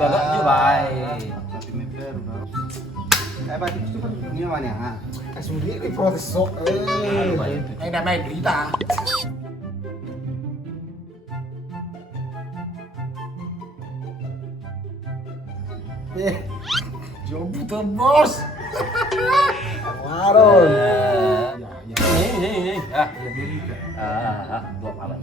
Babak juga bay. Pak, itu kan dunia mana? Sulit nih protes sok. Ay na may duita. Jomblo tuh bos. Warung. Ini. Ah, Ya beli ka. dua apa?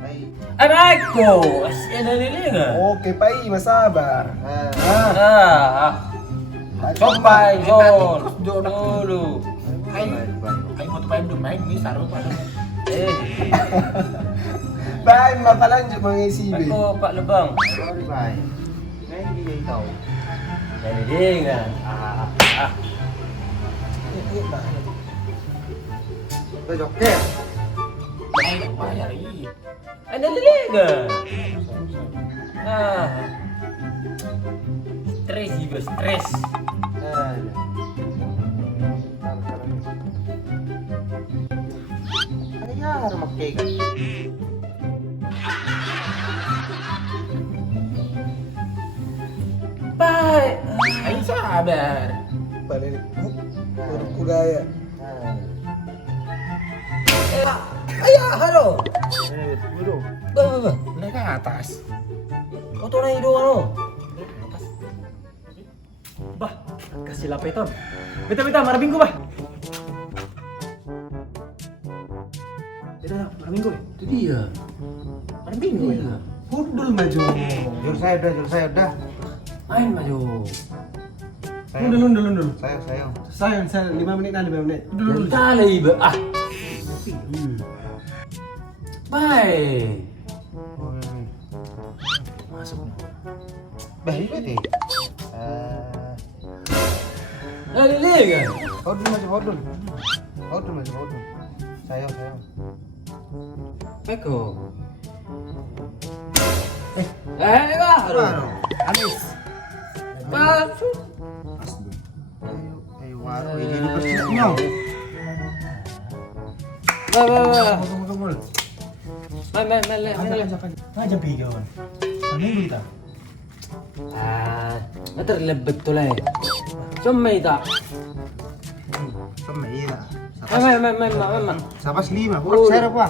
Ay, Aray ko! Ano nila nga? Oke, Pai, masabar. Combay, John. Dulu. Ay mo to pa yung main ni saro pa. Bahay, mapalanjut mga isipin. Ako, Pak Lebang. sorry, bay. Ngayon hindi niya ikaw. Nalilingan. Ito, joker. Ay, bayar ini. Ay, nalilingan. Stress, iba, stress. Ano yan? Harap mag-cake. Bye. Ay, sabar. Balik. Baru kudaya. Ay, halo. Bro. Ba. Naik ke atas. O, ito na yung ano. Bah, kasih lapitan. Beta, marabing ko ba? Beta, marabing ko. Itu dia. Marabing ko ya. Hudul maju. Jur saya udah. Main maju. Undul. Sayang. Sayang, 5 menit na, 5 menit. Yang tala iba. Bye. Masuk. Bahaya deh. Nalilingan. Hodul. Sayang. Eko. Halo. Anis. Masuk. Ayo, waro. Ini persisnya. Ba. Tunggu. Main. Aja pigon. Ano yung kita? Naterlebet tuh lah. Cuma itu. Sama iya. Main. Sapas 5. Puro saya apa?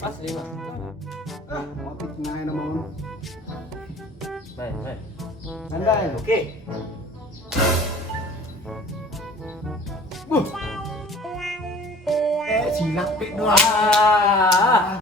Pas 5. Mapit na naman. Main. Sandal. Oke. Silapit doang. Ah.